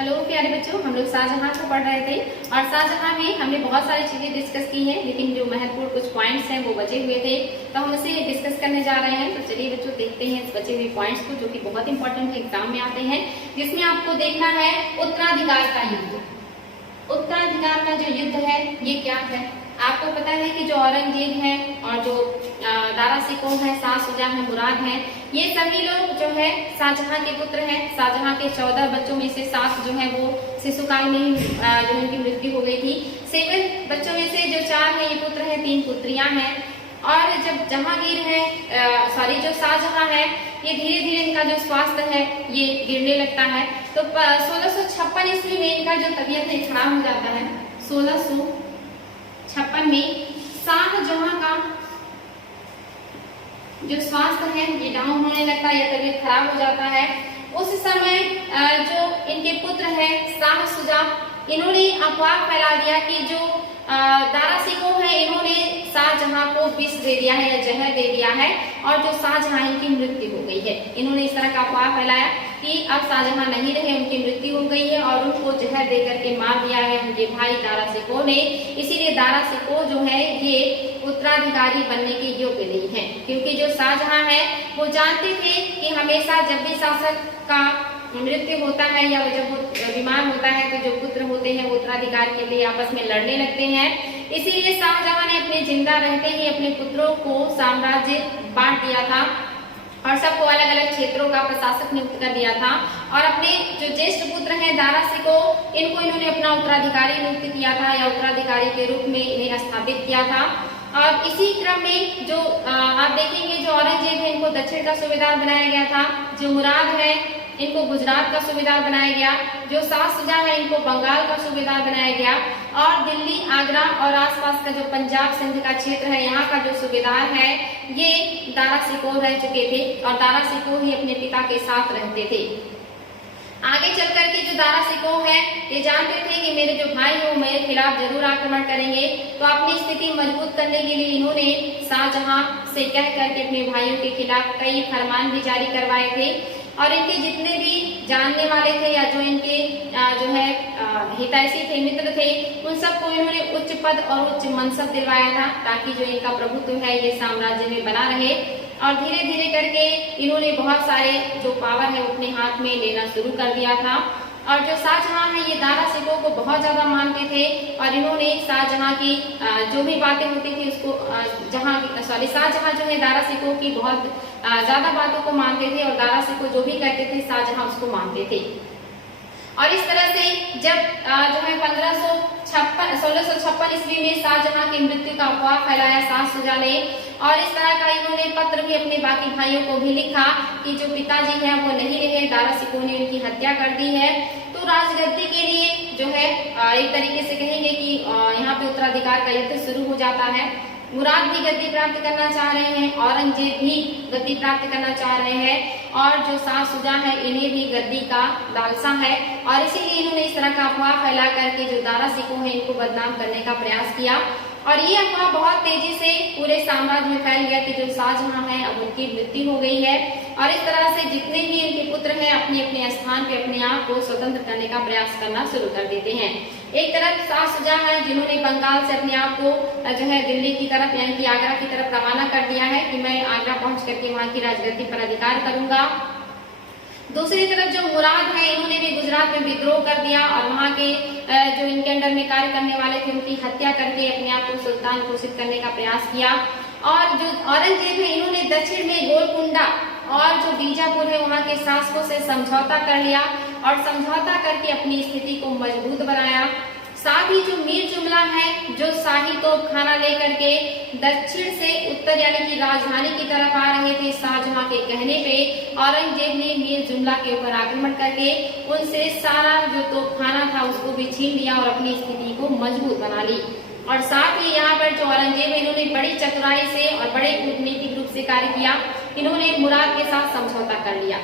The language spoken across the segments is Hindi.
हेलो प्यारे बच्चों, हम लोग शाहजहां को पढ़ रहे थे और शाहजहां में हमने बहुत सारी चीजें डिस्कस की हैं, लेकिन जो महत्वपूर्ण कुछ पॉइंट्स हैं वो बचे हुए थे, तो हम उसे डिस्कस करने जा रहे हैं। तो चलिए बच्चों देखते हैं इस बचे हुए पॉइंट्स को, जो कि बहुत इंपॉर्टेंट है, एग्जाम में आते हैं, जिसमें आपको देखना है उत्तराधिकार का युद्ध। उत्तराधिकार का जो युद्ध है ये क्या है? आपको पता है कि जो औरंगजेब है और जो दारा सिकोह है, शाह शुजा है, मुराद है, ये सभी लोग जो है शाहजहां के पुत्र हैं। शाहजहां के 14 बच्चों में से 7 जो है वो शिशुकाल में ही जो उनकी मृत्यु हो गई थी। 7 बच्चों में से जो 4 है ये पुत्र है, 3 पुत्रियां हैं। और जब जहांगीर है जो शाहजहां है, ये धीरे धीरे इनका जो स्वास्थ्य है ये गिरने लगता है। तो 1656 ईस्वी में इनका जो तबीयत है खराब हो जाता है। 1656 में शाहजहां का जो स्वास्थ्य है ये डाउन होने लगता है या तबीयत खराब हो जाता है। उस समय जो इनके पुत्र है शाह शुजा, इन्होंने अफवाह फैला दिया कि जो दारा सिकोह है इन्होंने शाहजहां को विष दे दिया है या जहर दे दिया है और जो शाहजहां की मृत्यु हो गई है। इन्होंने इस तरह का अफवाह फैलाया कि अब शाहजहां नहीं रहे, उनकी मृत्यु हो गई है और उनको जहर दे करके मार दिया है उनके भाई दारा सिकोह ने। इसीलिए दारा सिकोह जो है ये उत्तराधिकारी बनने के योग्य नहीं है, क्योंकि जो शाहजहां है वो जानते थे कि हमेशा जब भी शासक का मृत्यु होता है या जब वो बीमार होता है तो जो पुत्र होते हैं वो उत्तराधिकार के लिए आपस में लड़ने लगते हैं। इसीलिए शाहजहां ने अपने जिंदा रहते ही अपने पुत्रों को साम्राज्य बांट दिया था और सबको अलग अलग क्षेत्रों का प्रशासक नियुक्त कर दिया था। और अपने जो ज्येष्ठ पुत्र हैं दारा सिकोह, इनको इन्होंने अपना उत्तराधिकारी नियुक्त किया था या उत्तराधिकारी के रूप में इन्हें स्थापित किया था। और इसी क्रम में जो आप देखेंगे जो औरंगजेब है इनको दक्षिण का सूबेदार बनाया गया था, जो मुराद है इनको गुजरात का सूबेदार बनाया गया, जो शाह शुजा है इनको बंगाल का सूबेदार बनाया गया और दिल्ली, आगरा और आसपास का जो पंजाब सिंध का क्षेत्र है यहाँ का जो सूबेदार है ये दारा सिकोह रह चुके थे और दारा सिकोह ही अपने पिता के साथ रहते थे। आगे चल करके जो दारा सिकोह है ये जानते थे कि मेरे जो भाई हो मेरे खिलाफ जरूर आक्रमण करेंगे, तो अपनी स्थिति मजबूत करने के लिए इन्होंने शाहजहां से कह करके अपने भाइयों के खिलाफ कई फरमान भी जारी करवाए थे। और इनके जितने भी जानने वाले थे या जो इनके जो है हितैषी थे, मित्र थे, उन सबको इन्होंने उच्च पद और उच्च मनसब दिलवाया था ताकि जो इनका प्रभुत्व है ये साम्राज्य में बना रहे। और धीरे धीरे करके इन्होंने बहुत सारे जो पावर है अपने हाथ में लेना शुरू कर दिया था। और जो शाहजहां है ये दारा सिकोह को बहुत ज्यादा मानते थे और इन्होंने शाहजहां की जो भी बातें होती थी उसको शाहजहां जो है दारा सिकोह की बहुत ज्यादा बातों को मानते थे और दारा सिकोह जो भी कहते थे शाहजहां उसको मानते थे। और इस तरह से जब जो है 1656 ईस्वी में शाहजहां की मृत्यु का अफवाह फैलाया शाह शुजा ने और इस तरह का इन्होंने पत्र भी अपने बाकी भाइयों को भी लिखा कि जो पिताजी हैं वो नहीं रहे, दारा सिकोह ने उनकी हत्या कर दी है। तो राजगद्दी के लिए जो है एक तरीके से कहेंगे कि यहाँ पे उत्तराधिकार का युद्ध शुरू हो जाता है। मुराद भी गद्दी प्राप्त करना चाह रहे हैं, औरंगजेब भी गद्दी प्राप्त करना चाह रहे हैं और जो शाह शुजा है इन्हें भी गद्दी का लालसा है और इसीलिए इन्होंने इस तरह का अफवाह फैला करके जो दारा सिकोह है इनको बदनाम करने का प्रयास किया। और ये अफवाह बहुत तेजी से पूरे साम्राज्य में फैल गया कि जो शाहजहां है अब उनकी मृत्यु हो गई है और इस तरह से जितने भी इनके पुत्र हैं अपने अपने स्थान पे अपने आप को स्वतंत्र करने का प्रयास करना शुरू कर देते हैं। एक तरफ शाह शुजा है जिन्होंने बंगाल से अपने आप को जो है दिल्ली की तरफ यानी कि आगरा की तरफ रवाना कर दिया है कि मैं आगरा पहुंच करके वहां की राजगद्दी पर अधिकार करूंगा। दूसरी तरफ जो मुराद है इन्होंने भी गुजरात में विद्रोह कर दिया और वहां के जो इनके अंडर में कार्य करने वाले थे उनकी हत्या करके अपने आप को सुल्तान घोषित करने का प्रयास किया। और जो औरंगजेब है इन्होंने दक्षिण में गोलकुंडा और जो बीजापुर है वहां के शासकों से समझौता कर लिया और समझौता करके अपनी स्थिति को मजबूत बनाया। साथ ही जो मीर जुमला है जो शाही तोपखाना लेकर के दक्षिण से उत्तर यानी कि राजधानी की तरफ आ रहे थे, शाहजहां के कहने पे औरंगजेब ने मीर जुमला के ऊपर आक्रमण करके उनसे सारा जो तोपखाना था उसको भी छीन लिया और अपनी स्थिति को मजबूत बना ली। और साथ ही यहाँ पर जो औरंगजेब है इन्होंने बड़ी चतुराई से और बड़े कूटनीतिक रूप से कार्य किया। इन्होंने मुराद के साथ समझौता कर लिया।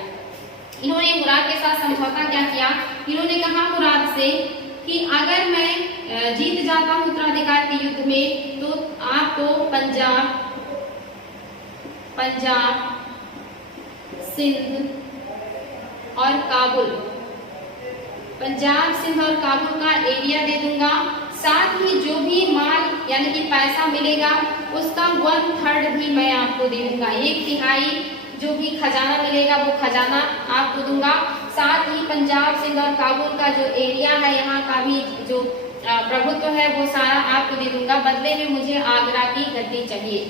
इन्होंने मुराद के साथ समझौता क्या किया, इन्होंने कहा मुराद से कि अगर मैं जीत जाता हूं उत्तराधिकार के युद्ध में तो आपको पंजाब, सिंध और काबुल पंजाब, सिंध और काबुल का एरिया दे दूंगा। साथ ही जो भी माल यानी कि पैसा मिलेगा उसका 1/3 भी मैं आपको दे दूंगा। 1/3 जो भी खजाना मिलेगा वो खजाना आपको दूंगा। साथ ही पंजाब, सिंध और काबुल का जो एरिया है यहाँ का भी जो प्रभुत्व है वो सारा आपको दे दूंगा। बदले में मुझे आगरा की गद्दी चाहिए।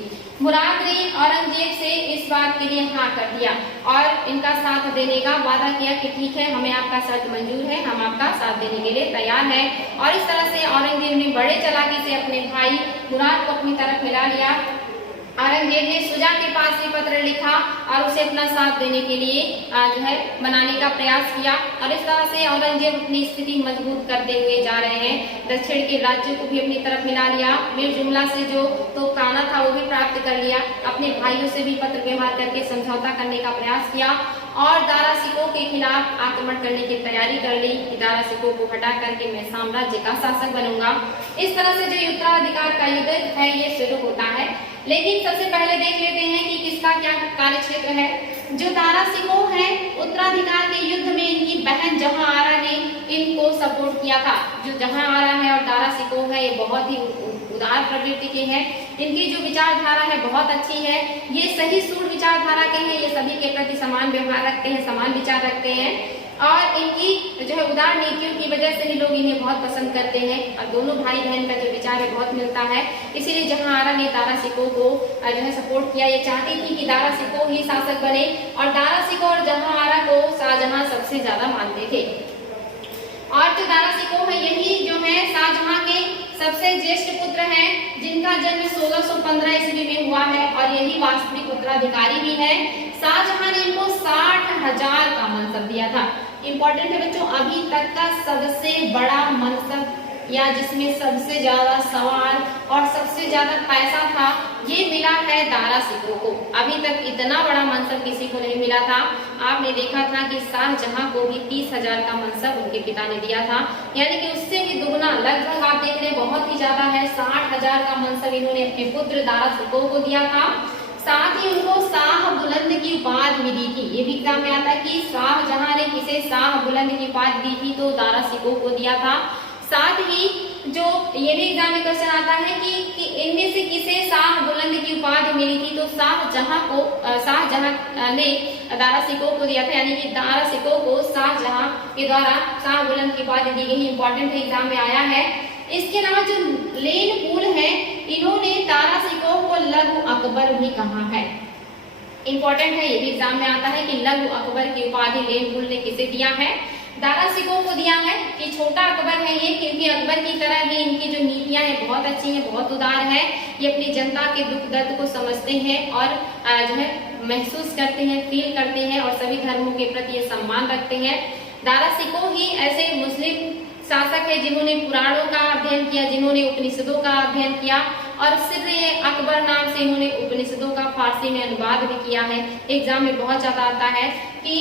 मुराद ने औरंगजेब से इस बात के लिए हाँ कर दिया और इनका साथ देने का वादा किया कि ठीक है, हमें आपका शर्त मंजूर है, हम आपका साथ देने के लिए तैयार हैं। और इस तरह से औरंगजेब ने बड़े चालाकी से अपने भाई मुराद को अपनी तरफ मिला लिया। औरंगजेब ने शुजा के पास भी पत्र लिखा और उसे अपना साथ देने के लिए जो है मनाने का प्रयास किया। और इस तरह से औरंगजेब अपनी स्थिति मजबूत करते हुए जा रहे हैं। दक्षिण के राज्यों को भी अपनी तरफ मिला लिया। मीर जुमला से जो तोपखाना था वो भी प्राप्त कर लिया। अपने भाइयों से भी पत्र व्यवहार करके समझौता करने का प्रयास किया और दारा सिकोह के खिलाफ आक्रमण करने की तैयारी कर ली कि दारा सिकोह को हटा करके मैं साम्राज्य का शासक बनूंगा। इस तरह से जो उत्तराधिकार का युद्ध है ये शुरू होता है। लेकिन सबसे पहले देख लेते हैं कि किसका क्या कार्य क्षेत्र है। जो दारा सिकोह है, उत्तराधिकार के युद्ध में इनकी बहन जहांआरा ने इनको सपोर्ट किया था। जो जहांआरा है और दारा सिकोह है ये बहुत ही उदार प्रवृत्ति के हैं। इनकी जो विचारधारा है बहुत अच्छी है। ये सही सूढ़ विचारधारा के हैं। ये सभी के प्रति समान व्यवहार रखते हैं, समान विचार रखते हैं और इनकी जो है उदार नीतियों की वजह से ही लोग इन्हें बहुत पसंद करते हैं। और दोनों भाई बहन का जो विचार है बहुत मिलता है। इसीलिए जहांआरा ने दारा सिकोह को जो है सपोर्ट किया। ये चाहती थी कि दारा सिकोह ही शासक बने और दारा सिकोह और जहांआरा को शाहजहां सबसे ज्यादा मानते थे। और जो दारा सिकोह है यही जो है शाहजहां के सबसे ज्येष्ठ पुत्र हैं, जिनका जन्म 1615 ईस्वी में हुआ है और यही वास्तविक उत्तराधिकारी भी है। शाहजहां ने इनको 60,000 का मनसब दिया था। इंपॉर्टेंट है बच्चों, अभी तक का सबसे बड़ा मनसब या जिसमें सबसे ज्यादा सवाल और सबसे ज्यादा पैसा था ये मिला है दारा सिकोह को। अभी तक इतना बड़ा मनसब किसी को नहीं मिला था। आपने देखा था कि शाहजहां को भी 30,000 का मनसब उनके पिता ने दिया था, यानी कि उससे भी दुगना, लगभग आप देख रहे हैं बहुत ही ज्यादा है। 60,000 का मनसब इन्होंने अपने पुत्र दारा सिकोह को दिया था। साथ ही उनको शाह बुलंद की उपाधि मिली थी। ये भी एग्जाम में आता है कि शाहजहां ने किसे शाह बुलंद की उपाधि दी थी, तो दारा सिकोह को दिया था। साथ ही जो ये भी एग्जाम में क्वेश्चन आता है कि इनमें से किसे शाह बुलंद की उपाधि मिली थी, तो शाहजहां ने दारा सिकोह को दिया था, यानी कि दारा सिकोह को शाहजहां के द्वारा शाह बुलंद की उपाधि दी गई। इंपॉर्टेंट एग्जाम में आया है। इसके अलावा जो लेन पुल है, इन्होंने दारा सिकोह को लघु अकबर भी कहा है। इंपॉर्टेंट है, ये भी एग्जाम में आता है कि लघु अकबर की उपाधि लेन पुल ने किसे दिया है, दारा सिकोह को दिया है। कि छोटा अकबर है ये, क्योंकि अकबर की तरह ही इनकी जो नीतियां हैं बहुत अच्छी हैं, बहुत उदार है। ये अपनी जनता के दुख दर्द को समझते हैं और जो है महसूस करते हैं, फील करते हैं और सभी धर्मों के प्रति ये सम्मान रखते हैं। दारा सिकोह ही ऐसे मुस्लिम शासक है जिन्होंने पुराणों का अध्ययन किया, जिन्होंने उपनिषदों का अध्ययन किया और सिर्र अकबर नाम से इन्होंने उपनिषदों का फारसी में अनुवाद भी किया है। एग्जाम में बहुत ज्यादा आता है कि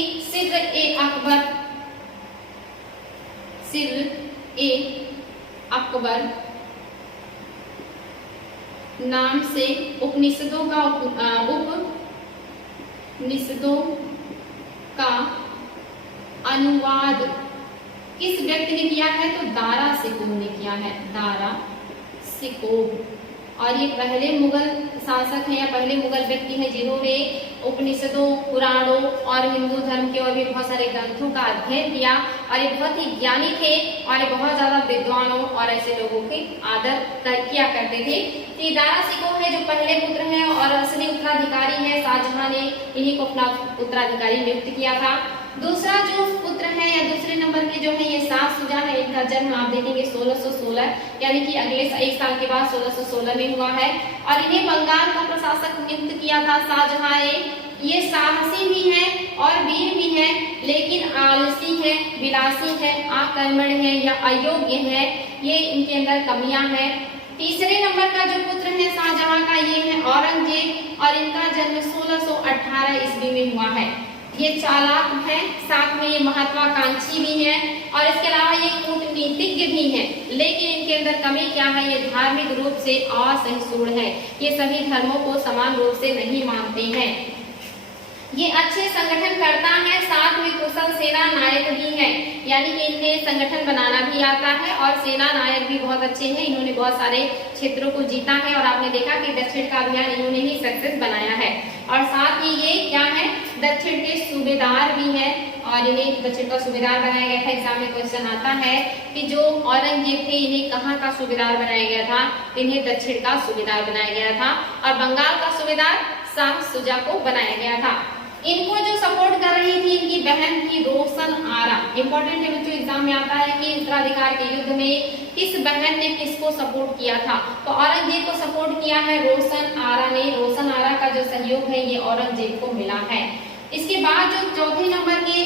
अकबर नाम से उपनिषदों का अनुवाद किस व्यक्ति ने किया है, तो दारा सिकोह ने किया है। दारा सिकोह। और ये पहले मुगल शासक हैं या पहले मुगल व्यक्ति हैं जिन्होंने उपनिषदों, पुराणों और हिंदू धर्म के और भी बहुत सारे ग्रंथों का अध्ययन किया। और ये बहुत ही ज्ञानी थे और ये बहुत ज्यादा विद्वानों और ऐसे लोगों के आदर किया करते थे। ये दारा सिकोह है जो पहले पुत्र हैं और असली उत्तराधिकारी है। शाहजहां ने इन्हीं को अपना उत्तराधिकारी नियुक्त किया था। दूसरा जो पुत्र है या दूसरे नंबर के जो है ये शाह शुजा है। इनका जन्म आप देखेंगे 1616, यानी कि अगले 1 साल के बाद 1616 में हुआ है। और इन्हें बंगाल का प्रशासक नियुक्त किया था शाहजहां ने। ये साहसी भी है और वीर भी है, लेकिन आलसी है, विलासी है, आक्रमण है या अयोग्य है, ये इनके अंदर कमियां हैं। तीसरे नंबर का जो पुत्र है शाहजहां का ये है औरंगजेब और इनका जन्म 1618 ईस्वी में हुआ है। ये चालाक है, साथ में ये महत्वाकांक्षी भी है और इसके अलावा ये कूटनीतिज्ञ भी है। लेकिन इनके अंदर कमी क्या है, ये धार्मिक रूप से असहिष्णु है। ये सभी धर्मों को समान रूप से नहीं मानते हैं। ये अच्छे संगठन करता है, साथ में कुशल सेना नायक नायक भी हैं, यानी कि इन्हें संगठन बनाना भी आता है और सेना नायक भी बहुत अच्छे हैं। इन्होंने बहुत सारे क्षेत्रों को जीता है और आपने देखा कि दक्षिण का अभियान इन्होंने ही सक्सेस बनाया है। और साथ ही ये क्या है, दक्षिण के सूबेदार भी हैं और इन्हें दक्षिण का सूबेदार बनाया गया था। एग्जाम में क्वेश्चन आता है कि जो औरंगजेब थे इन्हें कहाँ का सूबेदार बनाया गया था, इन्हें दक्षिण का सूबेदार बनाया गया था और बंगाल का सूबेदार शाह सुजा को बनाया गया था। इनको जो सपोर्ट कर रही थी इनकी बहन थी रोशन आरा। इंपॉर्टेंट है बच्चों, एग्जाम में आता है कि उत्तराधिकार के युद्ध में किस बहन ने किसको सपोर्ट किया था, तो औरंगजेब को सपोर्ट किया है रोशन आरा ने। रोशन आरा का जो सहयोग है ये औरंगजेब को मिला है। इसके बाद जो चौथे नंबर के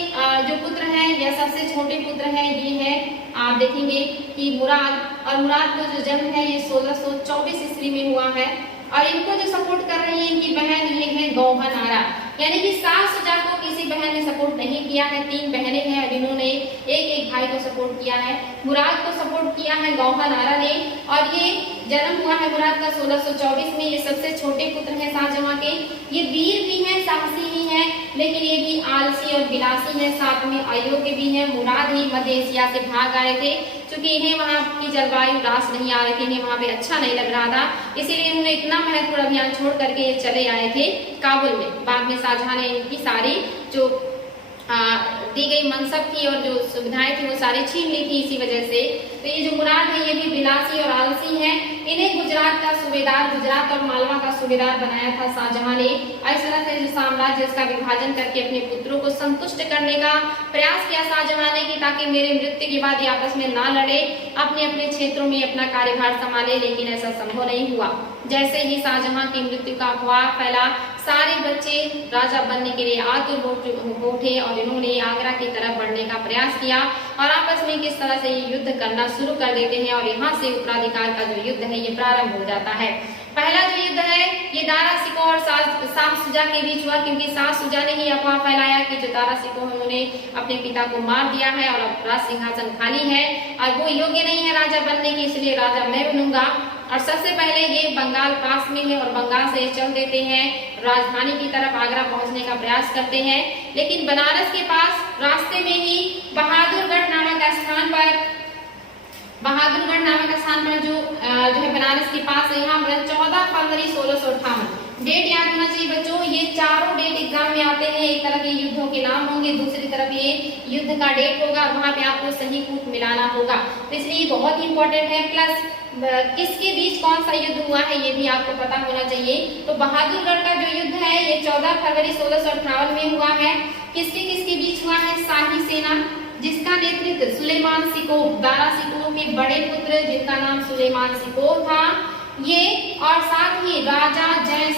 जो पुत्र हैं या सबसे छोटे पुत्र हैं ये है, आप देखेंगे कि मुराद, और मुराद का जो जन्म है ये 1624 ईस्वी में हुआ है और इनको जो सपोर्ट कर रही है इनकी बहन ये है गौहर आरा। यानी कि शाह सुजा को किसी बहन ने सपोर्ट नहीं किया है, 3 बहनें हैं और इन्होंने एक भाई को सपोर्ट किया है। मुराद को सपोर्ट किया है गौहर आरा ने और ये जन्म हुआ है मुराद का 1624 में। ये सबसे छोटे पुत्र हैं शाहजहां के। ये वीर भी हैं, साहसी भी हैं, लेकिन ये भी आलसी और विलासी हैं, साथ में अयोग्य भी हैं। मुराद ही मध्य एशिया से भाग आए थे क्योंकि इन्हें वहां की जलवायु रास नहीं आ रही थी, इन्हें वहां पे अच्छा नहीं लग रहा था, इसीलिए उन्होंने इतना महत्वपूर्ण अभियान छोड़ करके ये चले आए थे काबुल में। बाद में शाहजहां ने इनकी सारी जो दी गई मनसब थी और जो सुविधाएं थी वो सारी छीन ली थी इसी वजह से। तो ये जो मुराद है ये भी विलासी और आलसी है। इन्हें गुजरात का सूबेदार, गुजरात और मालवा का सूबेदार बनाया था शाहजहां ने। इस तरह से जो साम्राज्य इसका विभाजन करके अपने पुत्रों को संतुष्ट करने का प्रयास किया शाहजहां ने कि ताकि मेरे मृत्यु के बाद ये आपस में ना लड़े, अपने अपने क्षेत्रों में अपना कार्यभार संभाले, लेकिन ऐसा संभव नहीं हुआ। जैसे ही शाहजहां की मृत्यु का अफवाह फैला, सारे बच्चे राजा बनने के लिए आतुर हो उठे और इन्होंने आगरा की तरफ बढ़ने का प्रयास किया और आपस में किस तरह से ये युद्ध करना शुरू कर देते हैं और यहाँ से उत्तराधिकार का जो युद्ध है ये प्रारंभ हो जाता है। पहला जो युद्ध है ये दारा सिकोह और शाह सुजा के बीच हुआ, क्योंकि शाह सुजा ने ही अफवाह फैलाया कि जो दारा सिकोह उन्होंने अपने पिता को मार दिया है और अब राज सिंहासन खाली है और वो योग्य नहीं है राजा बनने की, इसलिए राजा मैं बनूंगा। और सबसे पहले ये बंगाल पास में है और बंगाल से चल देते हैं, राजधानी की तरफ आगरा पहुंचने का प्रयास करते हैं, लेकिन बनारस के पास रास्ते में ही बहादुरगढ़ नामक स्थान पर जो है बनारस के पास है, यहाँ पर 14 फरवरी 1658 डेट याद होना चाहिए बच्चों। ये चारों डेट एग्जाम में आते हैं, एक तरफ ये युद्धों के नाम होंगे, दूसरी तरफ ये युद्ध का डेट होगा और वहां पे आपको सही कूट मिलाना होगा, तो इसलिए ये बहुत इंपॉर्टेंट है। प्लस किसके बीच कौन सा युद्ध हुआ है ये भी आपको पता होना चाहिए। तो बहादुरगढ़ का जो युद्ध है ये 14 फरवरी 1658 में हुआ है। किसके किसके बीच हुआ है? शाही सेना जिसका नेतृत्व सुलेमान सिकोह, दारा सिकोह के बड़े पुत्र जिनका नाम सुलेमान सिकोह था ये, और साथ ही राजा जय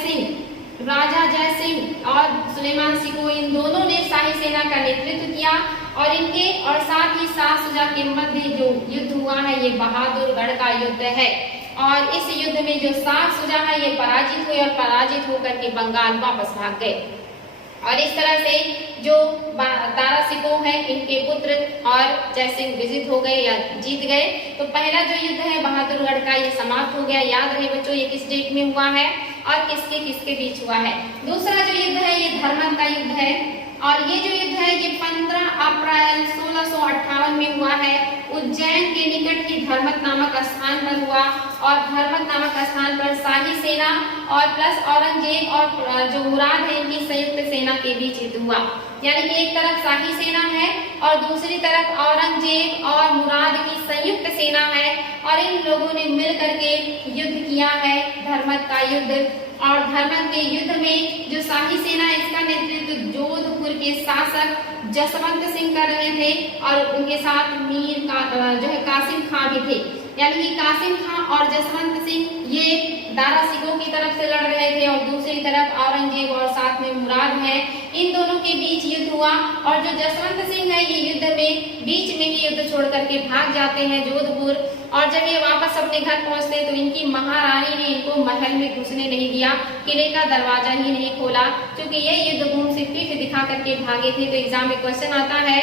सिंह और सुलेमान सिकोह, इन दोनों ने शाही सेना का नेतृत्व किया और इनके और साथ ही शाह सुजा के मध्य जो युद्ध हुआ है ये बहादुरगढ़ का युद्ध है। और इस युद्ध में जो शाह सुजा है ये पराजित हुए और पराजित होकर के बंगाल वापस भाग गए। और इस तरह से जो दारा सिकोह है इनके पुत्र और जयसिंह विजित हो गए या जीत गए। तो पहला जो युद्ध है बहादुरगढ़ का ये समाप्त हो गया। याद रहे बच्चों ये किस डेट में हुआ है और किसके किसके बीच हुआ है। दूसरा जो युद्ध है ये धर्मत का युद्ध है और ये जो युद्ध है ये 15 अप्रैल 1658 में हुआ है। उज्जैन के निकट ही धर्मत नामक स्थान पर हुआ और धर्मत नामक स्थान पर शाही सेना और प्लस औरंगजेब और जो मुराद है इनकी संयुक्त सेना के बीच युद्ध हुआ। यानी कि एक तरफ शाही सेना है और दूसरी तरफ औरंगजेब और मुराद की संयुक्त सेना है और इन लोगों ने मिल करके युद्ध किया है धर्मत का युद्ध। और धर्मत के युद्ध में जो शाही सेना इसका नेतृत्व जोधपुर के शासक जसवंत सिंह कर रहे थे और उनके साथ मीर का जो है कासिम खां भी थे। यानी कि कासिम खां और जसवंत सिंह ये दारा सिकोह की तरफ से लड़ रहे थे और दूसरी तरफ औरंगजेब और साथ में मुराद है, इन दोनों के बीच युद्ध हुआ। और जो जसवंत सिंह है ये युद्ध में बीच में ही युद्ध छोड़ करके भाग जाते हैं जोधपुर और जब ये वापस अपने घर पहुंचते हैं तो इनकी महारानी ने इनको महल में घुसने नहीं दिया, किले का दरवाजा ही नहीं खोला क्योंकि ये युद्ध भूमि से पीठ दिखा करके भागे थे। तो एग्जाम में क्वेश्चन आता है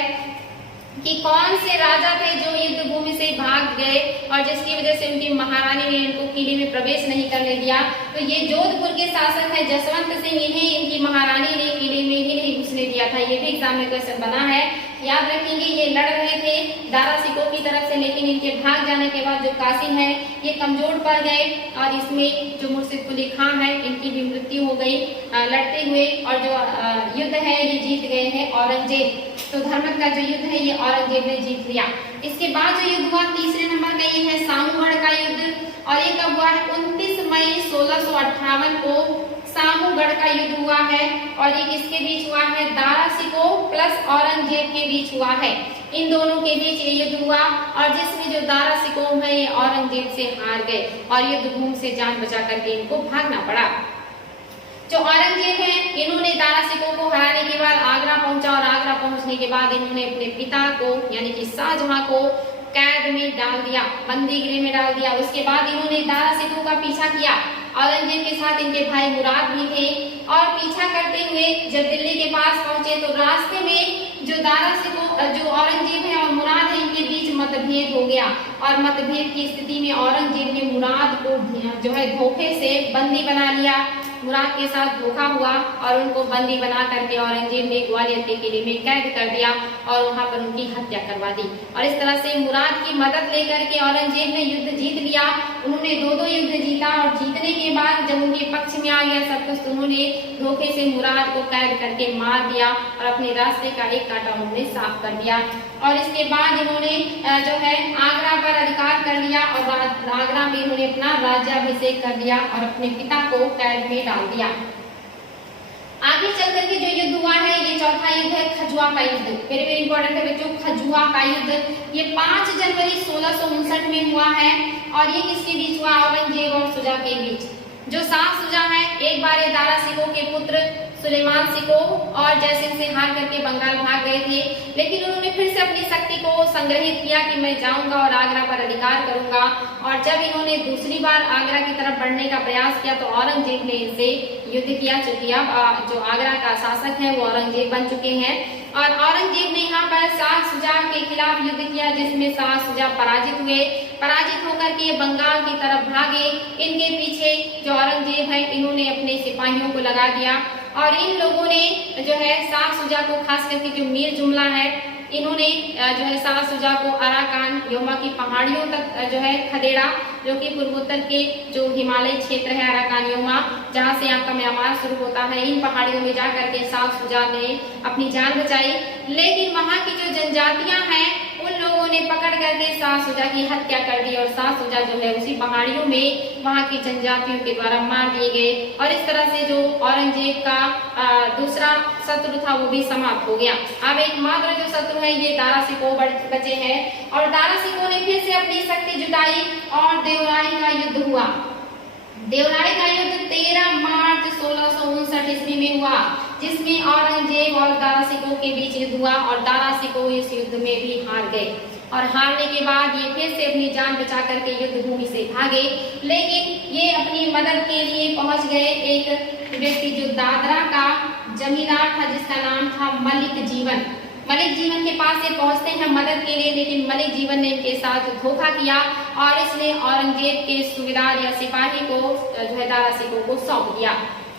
कि कौन से राजा थे जो युद्ध भूमि से भाग गए और जिसकी वजह से उनकी महारानी ने इनको किले में प्रवेश नहीं करने दिया। तो ये जोधपुर के शासक है जसवंत सिंह, इन्हें इनकी महारानी ने किले में ही नहीं घुसने दिया था। ये भी एग्जाम में क्वेश्चन बना है। याद रखेंगे ये लड़ रहे थे दारा सिकोह की तरफ से, लेकिन इनके भाग जाने के बाद जो कासिम है ये कमजोर पड़ गए और इसमें जो मुर्शिद कुली खान है इनकी भी मृत्यु हो गई लड़ते हुए। और जो युद्ध है ये जीत गए हैं औरंगजेब। तो धर्मक का जो युद्ध है ये औरंगजेब ने जीत लिया। इसके बाद जो युद्ध हुआ तीसरे नंबर का ये है सामूगढ़ का युद्ध, और ये कब हुआ है 29 मई 1658 को सामूगढ़ का युद्ध हुआ है। और ये किसके बीच हुआ है, दारा सिकोह प्लस औरंगजेब के बीच हुआ है। इन दोनों के बीच ये युद्ध हुआ और जिसमें जो दारा सिकोह है ये औरंगजेब से हार गए और युद्ध भूमि से जान बचा करके इनको भागना पड़ा। जो औरंगजेब है इन्होंने दारा सिकोह को हराने के बाद आगरा पहुंचा और आगरा पहुंचने के बाद इन्होंने अपने पिता को यानी कि शाहजहां को कैद में डाल दिया, बंदी गृह में डाल दिया। उसके बाद इन्होंने दारा सिकोह का पीछा किया। औरंगजेब के साथ इनके भाई मुराद भी थे और पीछा करते हुए जब दिल्ली के पास पहुंचे तो रास्ते में जो दारा सिकोह जो औरंगजेब है और मुराद है इनके बीच मतभेद हो गया और मतभेद की स्थिति में औरंगजेब ने मुराद को जो है धोखे से बंदी बना लिया। मुराद के साथ धोखा हुआ और उनको बंदी बना करके औरंगजेब ने ग्वालियर के किले में कैद कर दिया और वहां पर उनकी हत्या करवा दी। और इस तरह से मुराद की मदद लेकर के औरंगजेब ने युद्ध जीत लिया। उन्होंने दो युद्ध जीता और जीतने के बाद जब उनके पक्ष में आ गया सब कुछ तो उन्होंने धोखे से मुराद को कैद करके मार दिया और अपने रास्ते का एक कांटा उन्होंने साफ कर दिया। और इसके बाद इन्होंने जो है आगरा पर अधिकार कर लिया और आगरा में इन्होंने अपना राज्याभिषेक कर दिया और अपने पिता को कैद में डाल दिया। आगे चल करके जो युद्ध हुआ है ये चौथा युद्ध है खजुआ का युद्ध। वेरी वेरी इंपॉर्टेंट है बच्चों, खजुआ का युद्ध ये 5 जनवरी 1659 में हुआ है और ये किसके बीच हुआ, औरंगजेब और शुजा के बीच। जो शाह शुजा है एक बार ये दारा सिकोह के पुत्र सुलेमान सिकोह और जयसिंह से हार करके बंगाल भाग गए थे, लेकिन उन्होंने फिर से अपनी शक्ति को संग्रहित किया कि मैं जाऊंगा और आगरा पर अधिकार करूंगा। और जब इन्होंने दूसरी बार आगरा की तरफ बढ़ने का प्रयास किया तो औरंगजेब ने इनसे युद्ध किया, चूंकि अब जो आगरा का शासक है वो औरंगजेब बन चुके हैं। और औरंगजेब ने यहाँ पर शाह शुजा के खिलाफ युद्ध किया जिसमें शाह शुजा पराजित हुए। पराजित होकर के बंगाल की तरफ भागे। इनके पीछे जो औरंगजेब है इन्होंने अपने सिपाहियों को लगा दिया और इन लोगों ने जो है शाह शुजा को, खास करके जो मीर जुमला है इन्होंने जो है शाह शुजा को अराकान योमा की पहाड़ियों तक जो है खदेड़ा, जो कि पूर्वोत्तर के जो हिमालय क्षेत्र है अराकान योमा जहाँ से आपका म्यांमार शुरू होता है, इन पहाड़ियों में जाकर के शाह शुजा ने अपनी जान बचाई। लेकिन वहाँ की जो जनजातियां हैं उन लोगों ने पकड़ करके शाह शुजा की हत्या कर दी और शाह शुजा जो है उसी पहाड़ियों में वहाँ की जनजातियों के द्वारा मार दिए गए। और इस तरह से जो औरंगजेब का दूसरा शत्रु था वो भी समाप्त हो गया। अब एकमात्र जो शत्रु है ये दारा सिकोह बचे हैं और दारा सिकोह ने फिर से अपनी शक्ति जुटाई और देवराई का युद्ध हुआ। देवराई का युद्ध 13 मार्च 1659 ईस्वी में हुआ जिसमें औरंगजेब और दारा सिकोह के बीच युद्ध हुआ और दारा सिकोह इस युद्ध में भी हार गए। और हारने के बाद ये फिर से अपनी जान बचा करके युद्ध भूमि से भागे, लेकिन ये अपनी मदद के लिए पहुंच गए एक व्यक्ति जो दादरा का जमींदार था जिसका नाम था मलिक जीवन। मलिक जीवन के पास ये पहुंचते हैं मदद के लिए, लेकिन मलिक जीवन ने इनके साथ धोखा किया और इसने औरंगजेब के सूबेदार या सिपाही को जो है दारा सिकोह को सौंप दिया।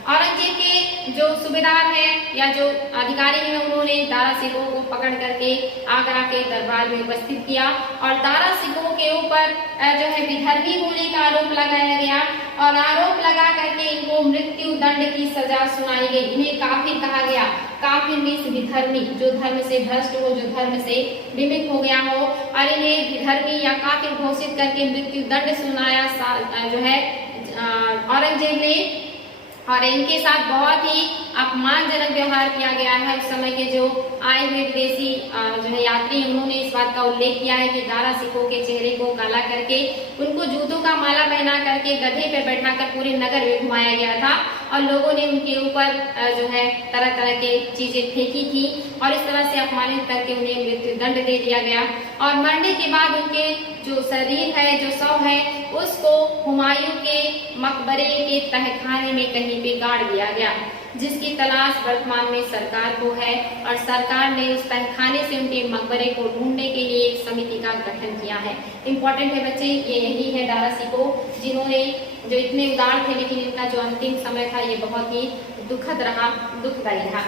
औरंगजेब के जो सूबेदार है या जो अधिकारी है उन्होंने दारा सिकोह को पकड़ करके आगरा के दरबार में उपस्थित किया और दारा सिकोह के ऊपर जो है विधर्मी होने का आरोप लगाया गया और आरोप लगा करके इनको मृत्यु दंड की सजा सुनाई गई। इन्हें काफिर कहा गया। काफिर मीन्स विधर्मी, जो धर्म से भ्रष्ट हो, जो धर्म से विमुख हो गया हो, और इन्हें विधर्मी या काफिर घोषित करके मृत्यु दंड सुनाया जो है औरंगजेब ने। और इनके साथ बहुत ही अपमानजनक व्यवहार किया गया है। उस समय के जो आए हुए विदेशी जो है यात्री उन्होंने इस बात का उल्लेख किया है कि दारा सिकोह के चेहरे को काला करके उनको जूतों का माला पहना करके गधे पर बैठाकर पूरे नगर में घुमाया गया था और लोगों ने उनके ऊपर जो है तरह तरह के चीजें फेंकी थी और इस तरह से अपमानित करके उन्हें मृत्यु दंड दे दिया गया। और मरने के बाद उनके जो शरीर है, जो शव है, उसको हुमायूं के मकबरे के तहखाने में कहीं पे गाड़ दिया गया, जिसकी तलाश वर्तमान में सरकार को है और सरकार ने उस तहखाने से उनके मकबरे को ढूंढने के लिए एक समिति का गठन किया है। इम्पोर्टेंट है बच्चे, ये यही है दारा सिकोह जिन्होंने जो इतने उदार थे लेकिन इनका जो अंतिम समय था ये बहुत ही दुखद रहा, दुखदायी रहा।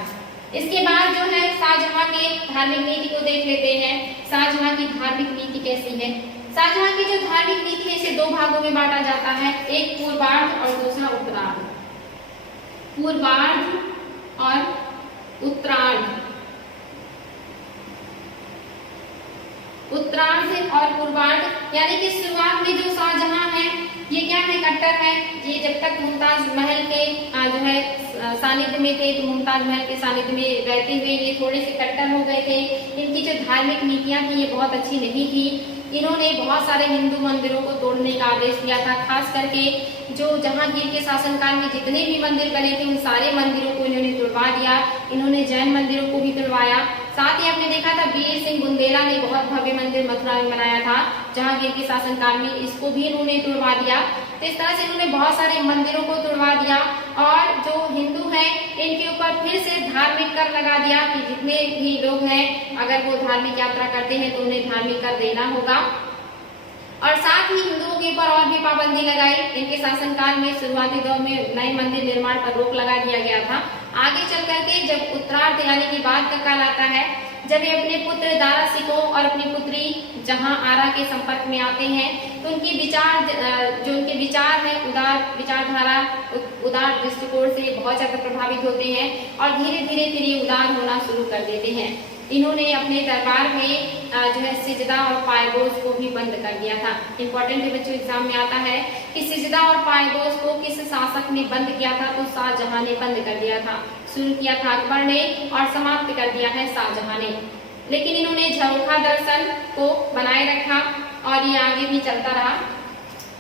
इसके बाद जो है शाहजहां के धार्मिक नीति को देख लेते हैं। शाहजहां की धार्मिक नीति कैसी है? शाहजहां की जो धार्मिक नीति है इसे दो भागों में बांटा जाता है, एक पूर्वार्ध और दूसरा उत्तरार्ध। पूर्वार्ध और उत्तरार्ध। उत्तरार्ध और पूर्वार्ध यानी कि शुरुआत में जो शाहजहां है ये क्या है? कट्टर है। ये जब तक मुमताज महल के जो है सानिध्य में थे, तो मुमताज महल के सानिध्य में रहते हुए ये थोड़े से कट्टर हो गए थे। इनकी जो धार्मिक नीतियां थी ये बहुत अच्छी नहीं थी। इन्होंने बहुत सारे हिंदू मंदिरों को तोड़ने का आदेश दिया था। खास करके जो जहांगीर के शासनकाल में जितने भी मंदिर बने थे उन सारे मंदिरों को इन्होंने तुड़वा दिया। इन्होंने जैन मंदिरों को भी तुड़वाया। साथ ही आपने देखा था वीर सिंह बुंदेला ने बहुत भव्य मंदिर मथुरा में बनाया था जहांगीर के शासनकाल में, इसको भी इन्होंने तुड़वा दिया। तो इस तरह से इन्होंने बहुत सारे मंदिरों को तुड़वा दिया और जो हिंदू हैं इनके ऊपर फिर से धार्मिक कर लगा दिया कि जितने भी लोग हैं अगर वो धार्मिक यात्रा करते हैं तो उन्हें धार्मिक कर देना होगा। और साथ ही हिंदुओं के ऊपर और भी पाबंदी लगाई। इनके शासनकाल में शुरुआती दौर में नए मंदिर निर्माण पर रोक लगा दिया गया था। आगे चल करके जब उत्तरार्ध यानी कि बाद का काल आता है, जब ये अपने पुत्र दारा सिकोह और अपनी पुत्री जहां आरा के संपर्क में आते हैं तो उनकी जो उनके विचार है उदार विचारधारा, उदार दृष्टिकोण से बहुत ज्यादा प्रभावित होते हैं और धीरे धीरे उदार होना शुरू कर देते हैं। इन्होंने अपने दरबार में जो है सिजदा और पायगोज को भी बंद कर दिया था। इंपॉर्टेंट है बच्चों, एग्जाम में आता है कि सिजदा और पायगोज को किस शासक ने बंद किया था? तो शाहजहां ने बंद कर दिया था। शुरू किया था अकबर ने और समाप्त कर दिया है शाहजहां ने। लेकिन इन्होंने झरोखा दर्शन को बनाए रखा और ये आगे भी चलता रहा।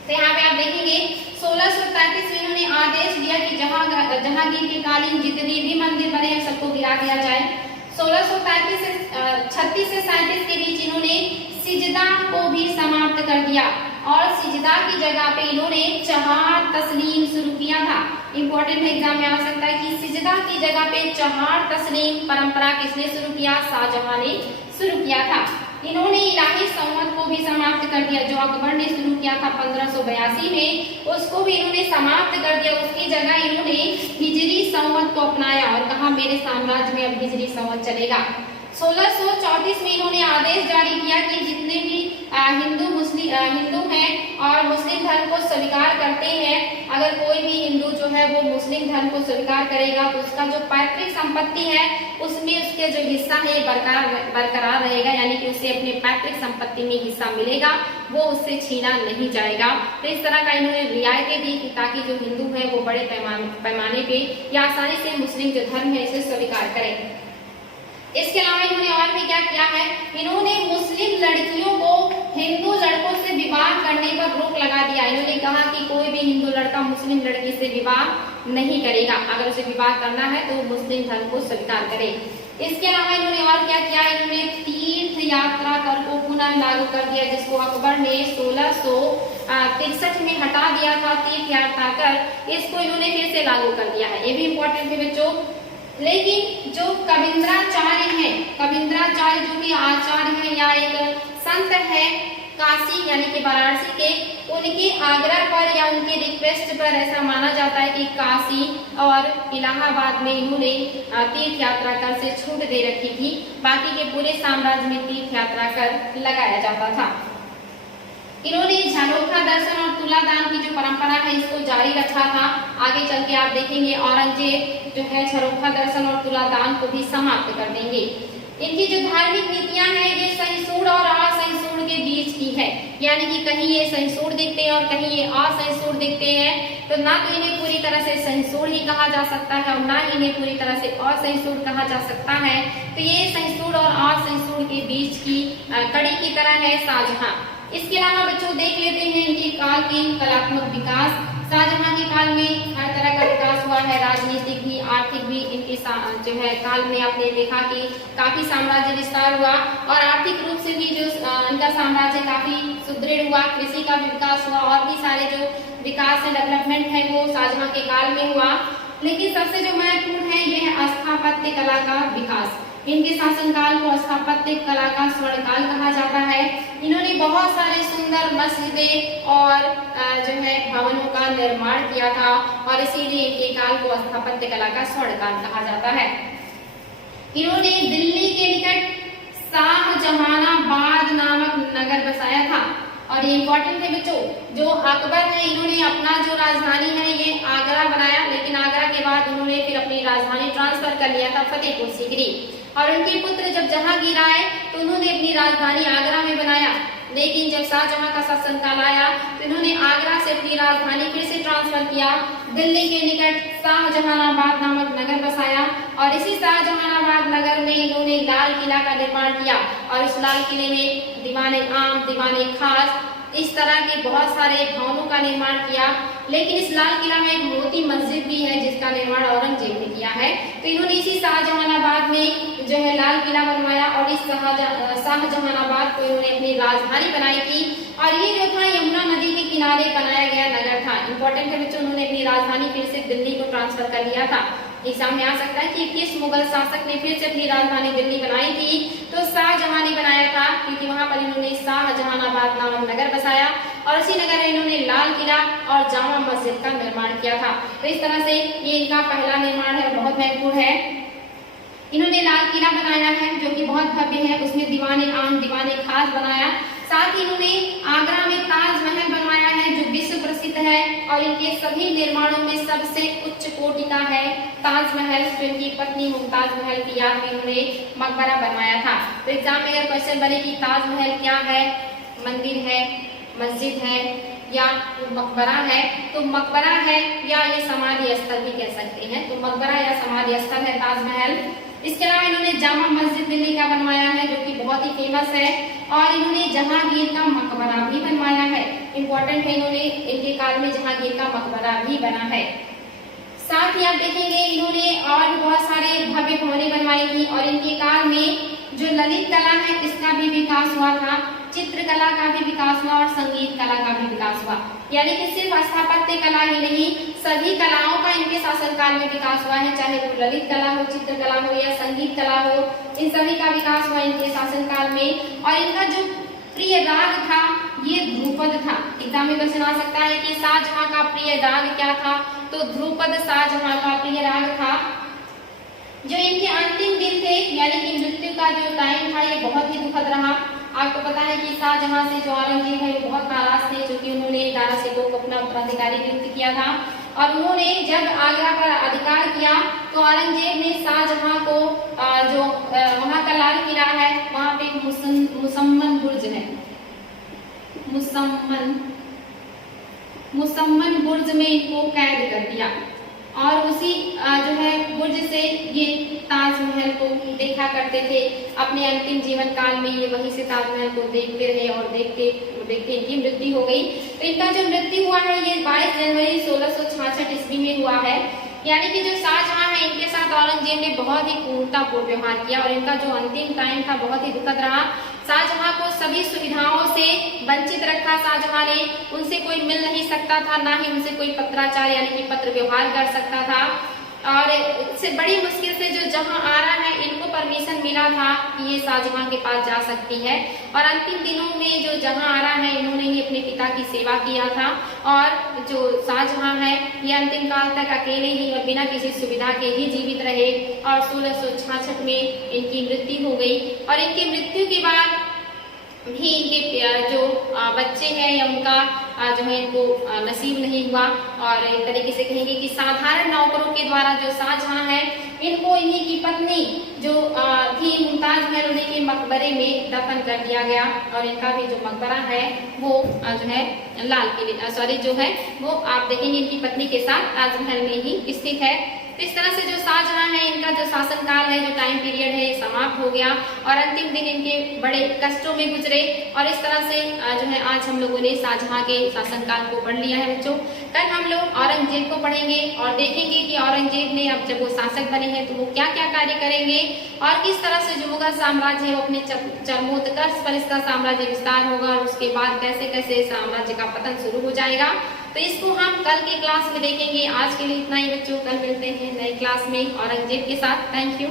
तो यहाँ पे आप देखेंगे 1633 में इन्होंने आदेश दिया कि जहांगीर के कालीन जितने भी मंदिर बने हैं सबको गिरा दिया जाए। 1636 से 37 के बीच इन्होंने सिजदा को भी समाप्त कर दिया और सिजदा की जगह पे इन्होंने चहार तस्लीम शुरू किया था। इंपॉर्टेंट एग्जाम में आ सकता है कि सिजदा की जगह पे चहार तस्लीम परंपरा किसने शुरू किया? शाहजहां ने शुरू किया था। इन्होंने इलाही संवत को भी समाप्त कर दिया। जो अकबर ने शुरू किया था 1582 में, उसको भी इन्होंने समाप्त कर दिया। उसकी जगह इन्होंने हिजरी संवत को अपनाया और कहा मेरे साम्राज्य में अब हिजरी संवत चलेगा। 1634 में इन्होंने आदेश जारी किया कि जितने भी हिंदू हैं और मुस्लिम धर्म को स्वीकार करते हैं, अगर कोई भी हिंदू जो है वो मुस्लिम धर्म को स्वीकार करेगा तो उसका जो पैतृक संपत्ति है उसमें उसके जो हिस्सा है बरकरार रहेगा, यानी कि उसे अपने पैतृक संपत्ति में हिस्सा मिलेगा, वो उससे छीना नहीं जाएगा। तो इस तरह का इन्होंने रियायतें दी ताकि जो हिंदू है वो बड़े पैमाने पे या आसानी से मुस्लिम जो धर्म है इसे स्वीकार करें। इसके अलावा इन्होंने और भी क्या किया है? इन्होंने मुस्लिम लड़कियों को हिंदू लड़कों से विवाह करने पर रोक लगा दिया। इन्होंने कहा कि कोई भी हिंदू लड़का मुस्लिम लड़की से विवाह नहीं करेगा, अगर उसे विवाह करना है तो मुस्लिम धर्म को स्वीकार करे। इसके अलावा इन्होंने और क्या किया? इन्होंने तीर्थ यात्रा कर को पुनः लागू कर दिया, जिसको अकबर ने 1663 में हटा दिया था। तीर्थ यात्रा कर इसको इन्होंने फिर से लागू कर दिया है। ये भी इम्पोर्टेंट है बच्चों। लेकिन जो कविंद्राचार्य हैं, कविंद्राचार्य जो कि आचार्य हैं या एक संत है काशी यानी कि वाराणसी के, उनके आग्रह पर या उनके रिक्वेस्ट पर ऐसा माना जाता है कि काशी और इलाहाबाद में इन्होंने तीर्थ यात्रा कर से छूट दे रखी थी। बाकी के पूरे साम्राज्य में तीर्थ यात्रा कर लगाया जाता था। इन्होंने झरोखा दर्शन और तुलादान की जो परंपरा है इसको जारी रखा था। आगे चल के आप देखेंगे औरंगजेब जो है झरोखा दर्शन और तुलादान को भी समाप्त कर देंगे। इनकी जो धार्मिक नीतियां हैं ये सहिष्णुता और असहिष्णुता के बीच की है, यानी कि कहीं ये सहिष्णुता दिखते हैं और कहीं ये असहिष्णुता दिखते हैं। तो ना तो इन्हें पूरी तरह से सहिष्णुता ही कहा जा सकता है और ना ही इन्हें पूरी तरह से असहिष्णुता कहा जा सकता है। तो ये सहिष्णुता और असहिष्णुता के बीच की कड़ी की तरह है शाहजहां। इसके अलावा बच्चों देख लेते हैं इनके काल के कलात्मक विकास। शाहजहां के काल में हर तरह का विकास हुआ है, राजनीतिक भी आर्थिक भी। इनके जो है काल में आपने देखा कि काफी साम्राज्य विस्तार हुआ और आर्थिक रूप से भी जो इनका साम्राज्य काफी सुदृढ़ हुआ। कृषि का भी विकास हुआ और भी सारे जो विकास है, डेवलपमेंट है वो शाहजहां के काल में हुआ। लेकिन सबसे जो महत्वपूर्ण है यह है स्थापत्य कला का विकास। इनके शासनकाल को स्थापत्य कला का स्वर्णकाल कहा जाता है। इन्होंने बहुत सारे सुंदर मस्जिदें और जो है भवनों का निर्माण किया था और इसीलिए इनके काल को स्थापत्य कला का स्वर्णकाल कहा जाता है। इन्होंने दिल्ली के निकट शाहजहानाबाद नामक नगर बसाया था। और ये इंपॉर्टेंट है बच्चों, जो अकबर है इन्होंने अपना जो राजधानी है ये आगरा बनाया, लेकिन आगरा के बाद उन्होंने फिर अपनी राजधानी ट्रांसफर कर लिया था फतेहपुर सीकरी। और उनके पुत्र जब जहांगीर आए तो उन्होंने अपनी राजधानी आगरा में बनाया, लेकिन जब शाहजहां का शासनकाल आया तो इन्होंने आगरा से अपनी राजधानी फिर से ट्रांसफर किया, दिल्ली के निकट शाहजहानाबाद नामक नगर बसाया। और इसी शाहजहानाबाद नगर में इन्होंने लाल किला का निर्माण किया, और इस लाल किले में दीवाने आम, दीवाने खास, इस तरह के बहुत सारे भवनों का निर्माण किया। लेकिन इस लाल किला में एक मोती मस्जिद भी है जिसका निर्माण औरंगजेब ने किया है। तो इन्होंने इसी शाहजहानाबाद में जो है लाल किला बनवाया, और इस शाहजहानाबाद को इन्होंने अपनी राजधानी बनाई थी। और ये जो था यमुना नदी के किनारे बनाया गया नगर था। इंपॉर्टेंट है बच्चों, उन्होंने अपनी राजधानी फिर से दिल्ली को ट्रांसफर कर लिया था। एग्जाम में आ सकता है कि किस मुगल शासक ने फिर से अपनी राजधानी दिल्ली बनाई थी, तो शाहजहां ने बनाया था, क्योंकि वहां पर इन्होंने शाहजहानाबाद नामक नगर बसाया, और इसी नगर में इन्होंने लाल किला और जामा मस्जिद का निर्माण किया था। तो इस तरह से ये इनका पहला निर्माण है, बहुत महत्वपूर्ण है। इन्होंने लाल किला बनाया है जो कि बहुत भव्य है, उसमें दीवाने आम, दीवाने खास बनाया। साथ ही इन्होंने आगरा में ताजमहल बनवाया है जो विश्व प्रसिद्ध है, और इनके सभी निर्माणों में सबसे उच्च कोटि का है ताजमहल, जो इनकी पत्नी मुमताज महल की याद में इन्होंने मकबरा बनवाया था। तो एग्जाम में अगर क्वेश्चन बने कि ताजमहल क्या है, मंदिर है, मस्जिद है या मकबरा है, तो मकबरा है या ये समाधि स्थल भी कह सकते हैं। तो मकबरा या समाधि स्थल है ताजमहल। इसके अलावा इन्होंने जामा मस्जिद दिल्ली का बनवाया है जो कि बहुत ही फेमस है, और इन्होंने जहांगीर का मकबरा भी बनवाया है। इंपॉर्टेंट है, इन्होंने इनके काल में जहांगीर का मकबरा भी बना है। साथ ही आप देखेंगे इन्होंने और भी बहुत सारे भव्य भवनें बनवाई थी, और इनके काल में जो ललित कला है इसका भी विकास हुआ था, चित्रकला का भी विकास हुआ, और संगीत कला का भी विकास हुआ। यानी कि सिर्फ स्थापत्य कला ही नहीं, सभी कलाओं का इनके शासनकाल में विकास हुआ है, चाहे वो ललित कला हो, चित्रकला हो या संगीत कला हो, इन सभी का विकास हुआ इनके शासनकाल में। और इनका जो प्रिय राग था ये ध्रुपद था। एग्जाम में क्वेश्चन आ सकता है कि शाहजहां का प्रिय राग क्या था, तो ध्रुपद शाहजहां का प्रिय राग था। जो इनके अंतिम दिन थे, यानी कि मृत्यु का जो टाइम था ये बहुत ही दुखद रहा। आपको पता है कि शाहजहां से जो औरंगजेब है वो बहुत नाराज थे, क्योंकि उन्होंने दारा शिकोह को अपना उत्तराधिकारी नियुक्त किया था, और उन्होंने जब आगरा पर अधिकार किया तो औरंगजेब ने शाहजहां को जो वहां का लाल किला है वहां पे मुसम्मन बुर्ज है, मुसम्मन बुर्ज में इनको कैद कर दिया, और उसी जो है बुर्ज से ये ताजमहल को देखा करते थे। अपने अंतिम जीवन काल में ये वहीं से ताजमहल को देखते रहे, और देखते देखते इनकी मृत्यु हो गई। तो इनका जो मृत्यु हुआ है ये 22 जनवरी 1666 ईस्वी में हुआ है। यानी कि जो शाहजहां है इनके साथ औरंगजेब ने बहुत ही क्रूरतापूर्ण व्यवहार किया, और इनका जो अंतिम टाइम था बहुत ही दुखद रहा। शाहजहां को सभी सुविधाओं से वंचित रखा शाहजहां ने, उनसे कोई मिल नहीं सकता था, ना ही उनसे कोई पत्राचार यानी कि पत्र व्यवहार कर सकता था। और इससे बड़ी मुश्किल से जो जहांआरा है इनको परमिशन मिला था कि ये शाहजहां के पास जा सकती है, और अंतिम दिनों में जो जहांआरा है इन्होंने ही अपने पिता की सेवा किया था, और जो शाहजहां है ये अंतिम काल तक अकेले ही और बिना किसी सुविधा के ही जीवित रहे, और 1666 में इनकी मृत्यु हो गई। और इनकी मृत्यु के बाद भी इनके जो बच्चे हैं या उनका जो है इनको नसीब नहीं हुआ, और एक तरीके से कहेंगे कि साधारण नौकरों के द्वारा जो शाहजहां है इनको इन्हीं की पत्नी जो थी मुमताज महल उन्हीं के मकबरे में दफन कर दिया गया, और इनका भी जो मकबरा है वो जो है लाल किले जो है वो आप देखेंगे इनकी पत्नी के साथ ताजमहल में ही स्थित है। इस तरह से जो शाहजहां है इनका जो शासनकाल है, जो टाइम पीरियड है समाप्त हो गया, और अंतिम दिन इनके बड़े कष्टों में गुजरे। और इस तरह से जो है आज हम लोगों ने शाहजहां के शासनकाल को पढ़ लिया है बच्चों। कल हम लोग औरंगजेब को पढ़ेंगे और देखेंगे कि औरंगजेब ने अब जब वो शासक बने हैं तो वो क्या क्या कार्य करेंगे, और किस तरह से जो मुगल साम्राज्य है वो अपने चरमोत्कर्ष पर इसका साम्राज्य विस्तार होगा, और उसके बाद कैसे कैसे साम्राज्य का पतन शुरू हो जाएगा। तो इसको हम कल के क्लास में देखेंगे। आज के लिए इतना ही बच्चों, कल मिलते हैं नई क्लास में औरंगजेब के साथ। Thank you.